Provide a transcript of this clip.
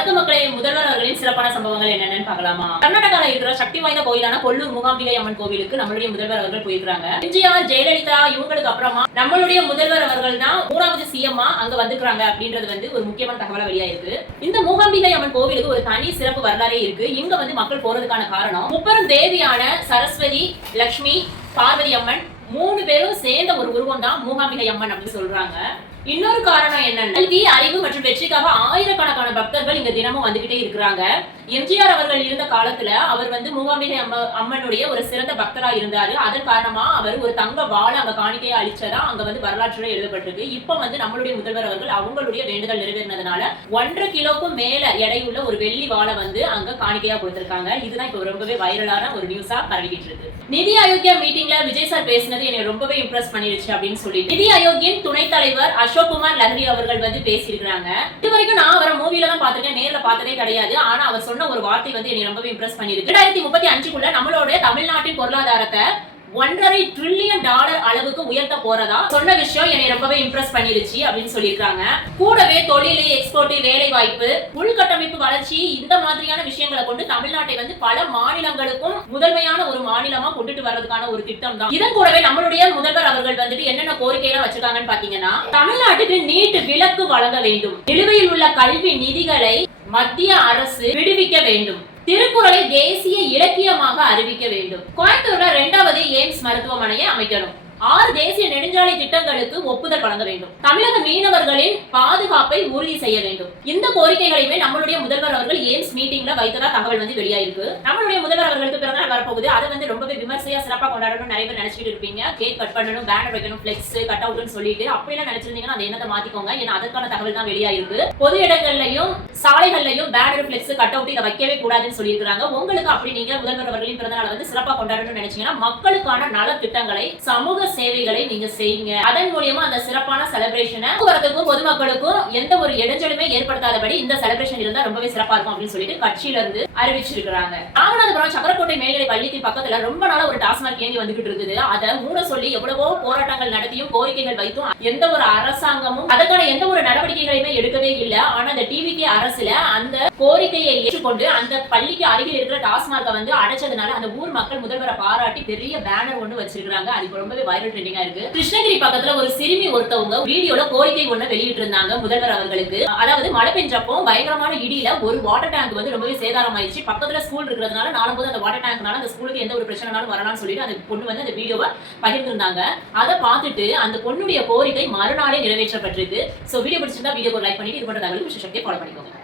வணக்க மக்களே, முதல்வர் அவர்களின் சிறப்பான சம்பவங்கள் என்னென்னு பார்க்கலாமா? கர்நாடகால இருக்கிற சக்தி வாய்ந்த கோயிலான கொல்லூர் மூகாம்பிகை அம்மன் கோவிலுக்கு நம்மளுடைய முதல்வர் அவர்கள் போயிருக்காங்க. எம்ஜிஆர், ஜெயலலிதா இவங்களுக்கு அப்புறமா நம்மளுடைய முதல்வர் அவர்கள் தான் 3வது சிஎம் அங்க வந்துக்கிறாங்க அப்படின்றது ஒரு முக்கியமான தகவலா வெளியாயிருக்கு. இந்த மூகாம்பிகை அம்மன் கோவிலுக்கு ஒரு தனி சிறப்பு வரலாறே இருக்கு. இங்க மக்கள் போறதுக்கான காரணம், முப்பெரும் தேவியான சரஸ்வதி, லட்சுமி, பார்வதி அம்மன் 3 பேரும் சேர்ந்த ஒரு உருவம் தான் மூகாம்பிகை அம்மன் அப்படின்னு சொல்றாங்க. இன்னொரு காரணம் என்னன்னா, கல்வி, அறிவு மற்றும் வெற்றிக்காக ஆயிரக்கணக்கான பக்தர்கள் இங்க தினமும் வந்துகிட்டே இருக்கிறாங்க. எம்ஜிஆர் அவர்கள் இருந்த காலத்துல அவர் மூகாம்பிகை அம்மனுடைய ஒரு சிறந்த பக்தரா இருந்தாரு. அதன் காரணமா அவர் ஒரு தங்க வாழை அங்க காணிக்கையை அளிச்சதா அங்க வரலாற்றுல எழுதப்பட்டிருக்கு. இப்ப நம்மளுடைய முதல்வர் அவர்கள் அவங்களுடைய வேண்டுதல் நிறைவேறினதுனால 1.5 கிலோக்கும் மேல எடையுள்ள ஒரு வெள்ளி வாழை அங்க காணிக்கையா கொடுத்திருக்காங்க. இதுதான் இப்ப ரொம்பவே வைரலான ஒரு நியூஸா பரவிக்கிட்டு இருக்கு. நிதி ஆயோக்யா மீட்டிங்ல விஜய் சார் பேசினது என்னை ரொம்பவே இம்ப்ரெஸ் பண்ணிருச்சு அப்படின்னு சொல்லி நிதி ஆயோக்கியின் துணைத் தலைவர் அசோக் குமார் லஹரி அவர்கள் பேசியிருக்காங்க. இது வரைக்கும் நான் அவரை மூவில தான் பார்த்திருக்கேன், நேர்ல பார்த்ததே கிடையாது. ஆனா அவர் சொன்ன ஒரு வார்த்தை என்னை ரொம்பவே இம்ப்ரெஸ் பண்ணிருக்கு. 2035க்குள்ள நம்மளோட தமிழ்நாட்டின் பொருளாதாரத்தை $1.5 trillion அளவுக்கு உயர்த்த போறதா சொன்ன விஷயம் என்னை ரொம்பவே இம்ப்ரெஸ் பண்ணிருச்சு அப்படின்னு சொல்லியிருக்காங்க. கூடவே தொழில், எக்ஸ்போர்ட், வேலை வாய்ப்பு, உள்கட்டமைப்பு வளர்ச்சி இந்த மாதிரியான விஷயங்களை கொண்டு தமிழ்நாட்டை பல மாநிலங்களுக்கும் முதன்மையான ஒரு மாநிலமா கொண்டுட்டு வர்றதுக்கான ஒரு திட்டம் தான். இதன் கூடவே நம்மளுடைய முதல்வர் அவர்கள் என்னென்ன கோரிக்கைகள் வச்சிருக்காங்கன்னு பாத்தீங்கன்னா, தமிழ்நாட்டுக்கு நீட் விலக்கு வழங்க வேண்டும், நிலுவையில் உள்ள கல்வி நிதிகளை மத்திய அரசு விடுவிக்க வேண்டும், திருக்குறளை தேசிய இலக்கியமாக அறிவிக்க வேண்டும், கோயம்புத்தூர்ல 2வது எய்ம்ஸ் மருத்துவமனையை அமைக்கணும், 6 தேசிய நெடுஞ்சாலை திட்டங்களுக்கு ஒப்புதல் வழங்க வேண்டும், தமிழக மீனவர்களின் பாதுகாப்பை உறுதி செய்ய வேண்டும். இந்த கோரிக்கைகளையுமே நம்மளுடைய முதல்வர் அவர்கள் எய்ம்ஸ் மீட்டிங்ல வைத்ததா தகவல் வெளியாயிருக்கு. நம்மளுடைய முதல்வர் அவர்களுக்கு பிறந்தநாள் வரப்போகுது. அதை ரொம்பவே விமர்சையா சிறப்பா கொண்டாடணும் நிறைய பேர் நினைச்சிட்டு இருப்பீங்க. கேக் கட் பண்ணணும், பேனர் வைக்கணும், பிளெக்ஸ், கட் அவுட்னு சொல்லிட்டு அப்படிலாம் நினைச்சிருந்தீங்கன்னா அந்த எண்ணத்தை மாத்திக்கோங்க. ஏன்னா அதற்கான தகவல் தான் வெளியாயிருக்கு. பொது இடங்கள்லயும் சாலைகள்லயும் பேனர், பிளெக்ஸ், கட் அவுட் இதை வைக்கவே கூடாதுன்னு சொல்லியிருக்காங்க. உங்களுக்கு அப்படி நீங்க முதல்வர் அவர்களின் பிறந்தநாளை சிறப்பா கொண்டாடணும்னு நினைச்சீங்கன்னா மக்களுக்கான நல திட்டங்களை, சமூக சேவைகளை நீங்க செய்யுங்க. அதன் மூலமா அந்த சிறப்பான செலிப்ரேஷனை போறதுக்கும் பொதுமக்களுக்கும் எந்த ஒரு இடைஞ்சலுமே ஏற்படுத்தாதபடி இந்த செலிப்ரேஷன் இருந்தா ரொம்பவே சிறப்பா இருக்கும் அப்படின்னு சொல்லிட்டு கட்சியில இருந்து அறிவிச்சிருக்காங்க. ராமநாதபுரம் சக்கரக்கோட்டை மேல்நிலை பள்ளிக்கு பக்கத்துல ரொம்ப நாளா ஒரு டாஸ்மாக் இயங்கி வந்துகிட்டு இருக்குது. அதை மூட சொல்லி எவ்வளவோ போராட்டங்கள் நடத்தியும் கோரிக்கைகள் வைத்தும் எந்த ஒரு அரசாங்கமும் அதற்கான எந்த ஒரு நடவடிக்கைகளையுமே எடுக்கவே இல்லை. ஆனா அந்த டிவிகே அரசுல அந்த கோரிக்கையை ஏற்றுக்கொண்டு அந்த பள்ளிக்கு அருகில் இருக்கிற டாஸ்மார்க்கை அடைச்சதுனால அந்த ஊர் மக்கள் முதல்வரை பாராட்டி பெரிய பேனர் ஒண்ணு வச்சிருக்காங்க. அது ரொம்பவே வைரல் ட்ரெண்டிங்கா இருக்கு. கிருஷ்ணகிரி பக்கத்துல ஒரு சிறுமி ஒருத்தவங்க வீடியோல கோரிக்கை ஒண்ணு வெளியிட்டு இருந்தாங்க முதல்வர் அவர்களுக்கு. அதாவது மழை பெஞ்சப்போ பயங்கரமான இடியில ஒரு வாட்டர் டேங்க் ரொம்பவே சேதாரம் ஆயிடுச்சு. பக்கத்துல ஸ்கூல் இருக்கிறதுனால நாளும்போது அந்த வாட்டர் டேங்க்னால அந்த ஸ்கூலுக்கு எந்த ஒரு பிரச்சனைனாலும் வரலாம்னு சொல்லிட்டு அந்த பொண்ணு அந்த வீடியோவை பகிர்ந்திருந்தாங்க. அதை பார்த்துட்டு அந்த பொண்ணுடைய கோரிக்கை மறுநாளே நிறைவேற்றப்பட்டிருக்கு. சோ வீடியோ பிடிச்சிருந்தா வீடியோக்கு லைக் பண்ணிட்டு இது போன்ற தகவல் சக்தியை ஃபாலோ பண்ணிக்கோங்க.